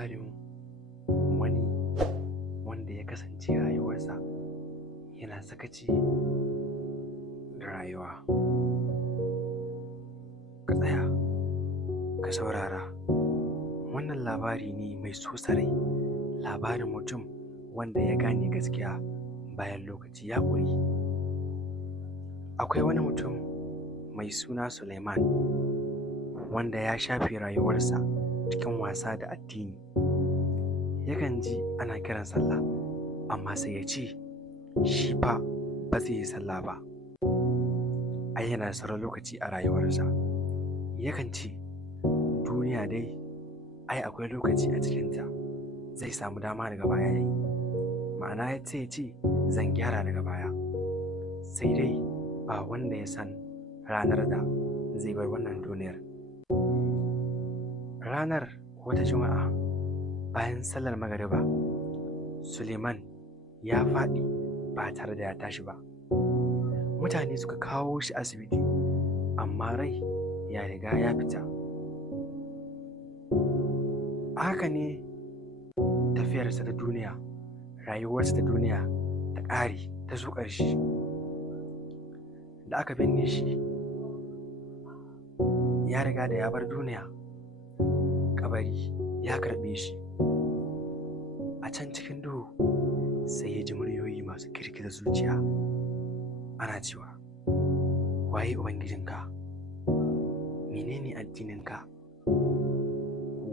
labarin wani wanda ya kasance rayuwarsa yana sakaci da rayuwa. Ka tsaya, ka saurara. Wannan labari ne mai sosa rai, labarin mutum wanda ya gane gaskiya bayan lokaci ya ƙure. Akwai wani mutum mai suna Suleiman wanda ya shafe rayuwarsa cikin wasa da addini. Yakan ji ana kiran sallah amma sai ya ce shi fa ba zai yi sallah ba, ai yana da sauran lokaci a rayuwarsa. Yakan ce duniya dai ai akwai lokaci a cikinta, zai samu dama daga baya yayi. Ma'ana ya ce zan gyara daga baya, sai dai ba wanda ya san ranar da zai bar wannan duniyar. Ranar wata juma'a bayan sallar magariba, Suleiman ya faɗi ba tare da ya tashi ba. Mutane suka kawo shi asibiti amma rai ya riga ya fita. Haka ne tafiyarsa ta duniya, rayuwarsa ta duniya ta ƙare, ta zo ƙarshe. Da aka binne shi ya riga da ya bar duniya, kabari ya karɓe shi. A can cikin duhu sai ya ji muryoyi masu girgiza zuciya ana cewa, waye ubangijinka, menene addininka,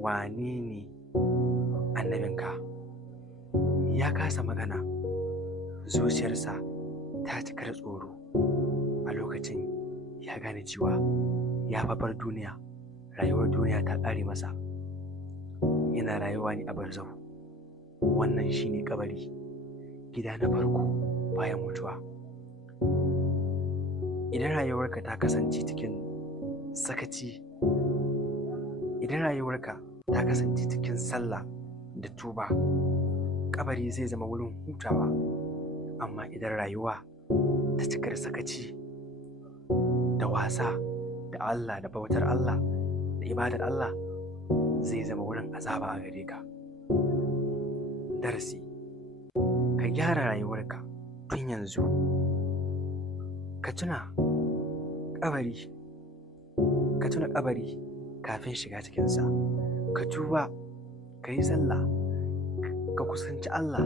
wane ne annabinka? Ya kasa magana, zuciyarsa ta cika da tsoro. A lokacin ya gane cewa ya bar duniya, rayuwar duniya ta ƙare masa, yana rayuwa ne a barzahu. Wannan shine kabari, gida na farko bayan mutuwa. Idan rayuwarka ta kasance cikin sakaci, idan rayuwarka ta kasance cikin sallah da tuba, kabari zai zama wurin hutawa. Amma idan rayuwa ta cika da sakaci da wasa da Allah, da bautar Allah, da ibadar Allah, zai zama wurin azaba a gare ka. Darasi: ka gyara rayuwarka tun yanzu. Ka tuna kabari kafin shiga cikinsa. Ka tuba, ka yi sallah, ka kusanci Allah,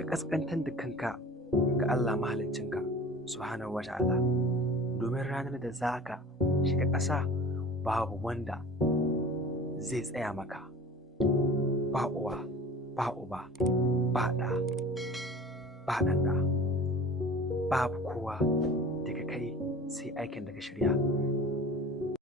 ka ƙasƙantar da kanka ga Allah mahaliccinka subhanahu wa ta'ala. Domin ranar da za ka shiga ƙasa babu wanda zai tsaya maka, ba uwa, ba uba, ba ɗa, ba ɗanɗa, babu kowa daga kai sai aikin da ka shirya